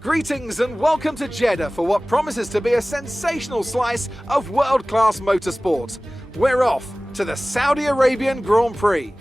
Greetings and welcome to Jeddah for what promises to be a sensational slice of world-class motorsport. We're off to the Saudi Arabian Grand Prix.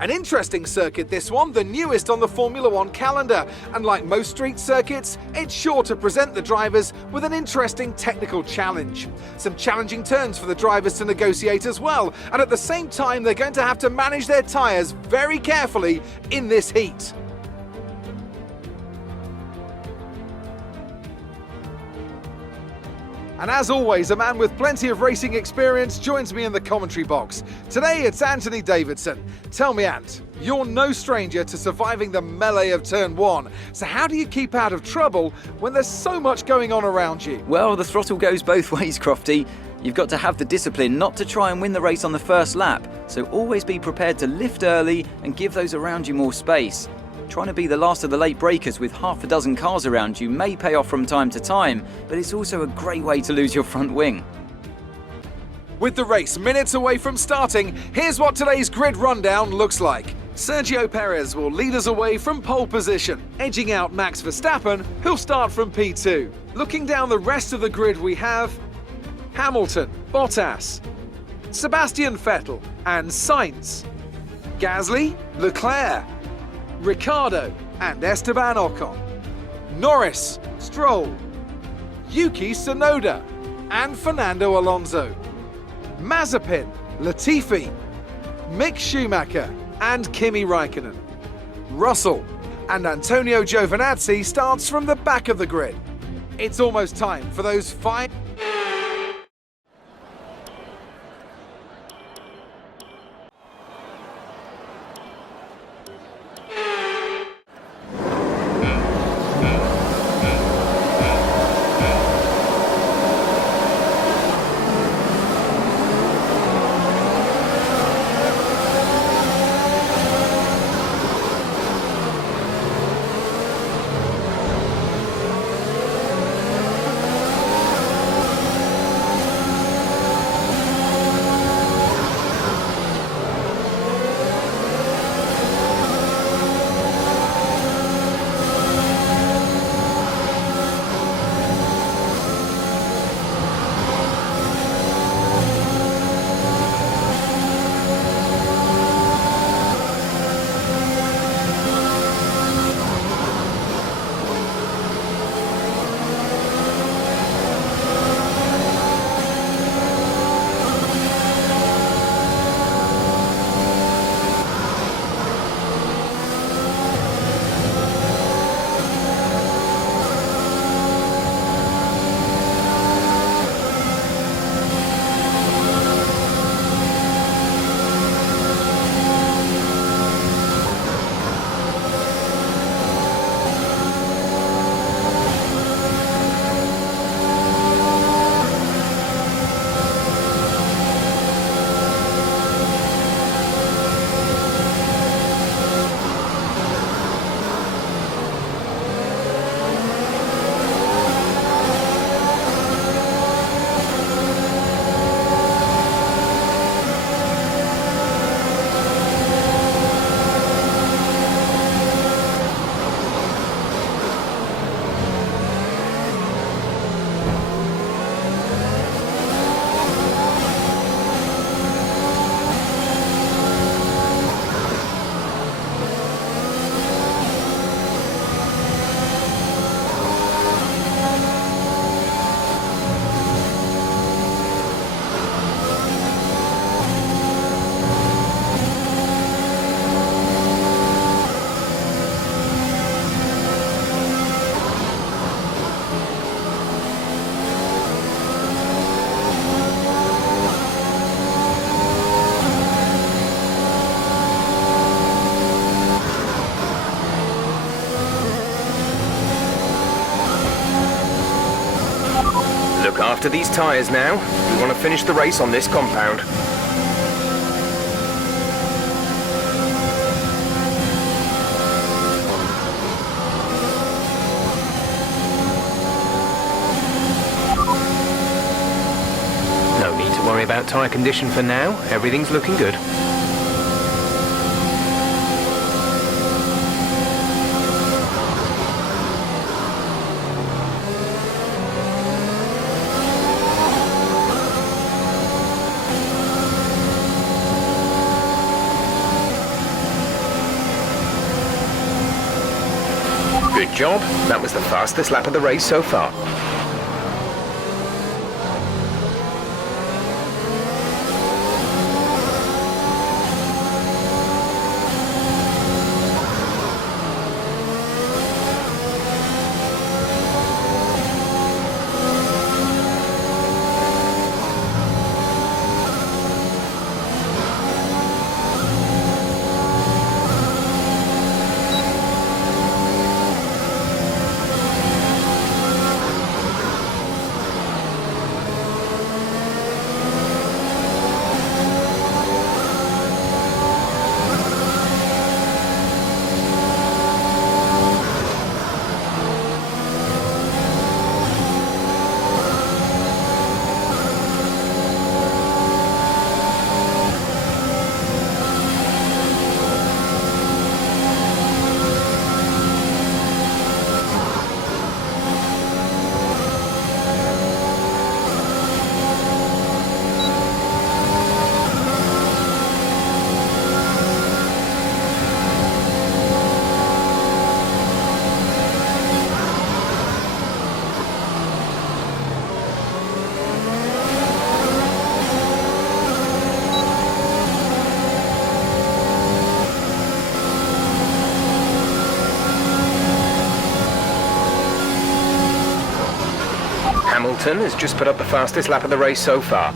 An interesting circuit this one, the newest on the Formula One calendar, and like most street circuits, it's sure to present the drivers with an interesting technical challenge. Some challenging turns for the drivers to negotiate as well, and at the same time they're going to have to manage their tyres very carefully in this heat. And as always, a man with plenty of racing experience joins me in the commentary box. Today it's Anthony Davidson. Tell me, Ant, you're no stranger to surviving the melee of turn one. So how do you keep out of trouble when there's so much going on around you? Well, the throttle goes both ways, Crofty. You've got to have the discipline not to try and win the race on the first lap, so always be prepared to lift early and give those around you more space. Trying to be the last of the late breakers with half a dozen cars around you may pay off from time to time, but it's also a great way to lose your front wing. With the race minutes away from starting, here's what today's grid rundown looks like. Sergio Perez will lead us away from pole position, edging out Max Verstappen, who'll start from P2. Looking down the rest of the grid, we have Hamilton, Bottas, Sebastian Vettel and Sainz, Gasly, Leclerc, Ricciardo and Esteban Ocon, Norris, Stroll, Yuki Tsunoda and Fernando Alonso, Mazepin, Latifi, Mick Schumacher and Kimi Raikkonen. Russell and Antonio Giovinazzi starts from the back of the grid. It's almost time for those five. After these tyres now, we want to finish the race on this compound. No need to worry about tyre condition for now, everything's looking good. Good job. That was the fastest lap of the race so far. Hamilton has just put up the fastest lap of the race so far.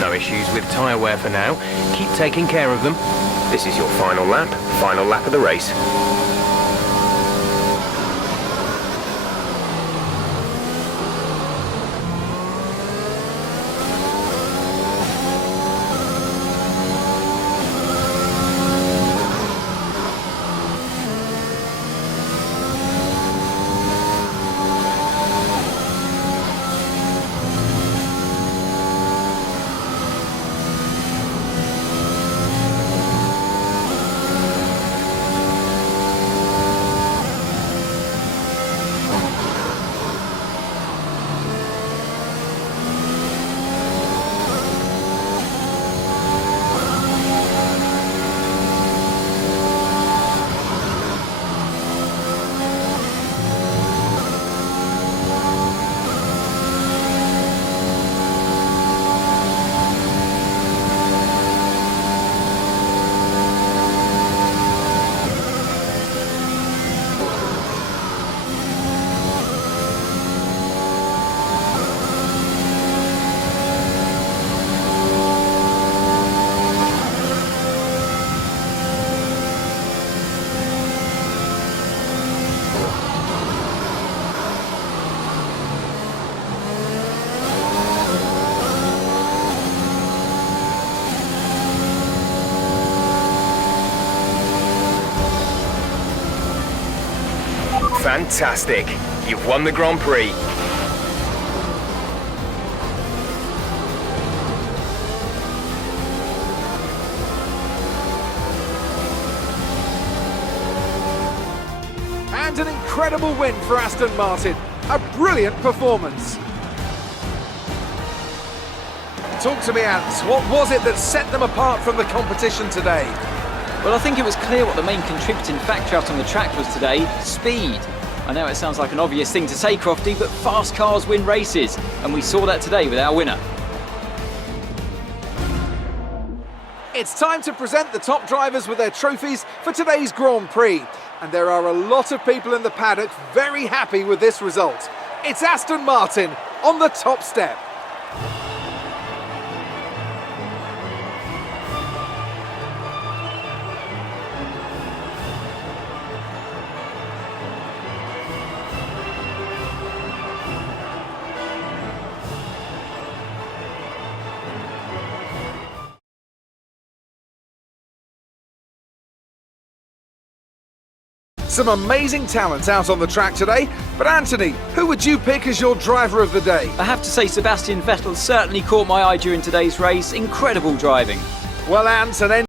No issues with tyre wear for now. Keep taking care of them. This is your final lap of the race. Fantastic! You've won the Grand Prix. And an incredible win for Aston Martin. A brilliant performance. Talk to me, Ants. What was it that set them apart from the competition today? Well, I think it was clear what the main contributing factor out on the track was today: speed. I know it sounds like an obvious thing to say, Crofty, but fast cars win races, and we saw that today with our winner. It's time to present the top drivers with their trophies for today's Grand Prix. And there are a lot of people in the paddock very happy with this result. It's Aston Martin on the top step. Some amazing talents out on the track today, but Anthony, who would you pick as your driver of the day? I have to say Sebastian Vettel certainly caught my eye during today's race. Incredible driving. Well, Ant, an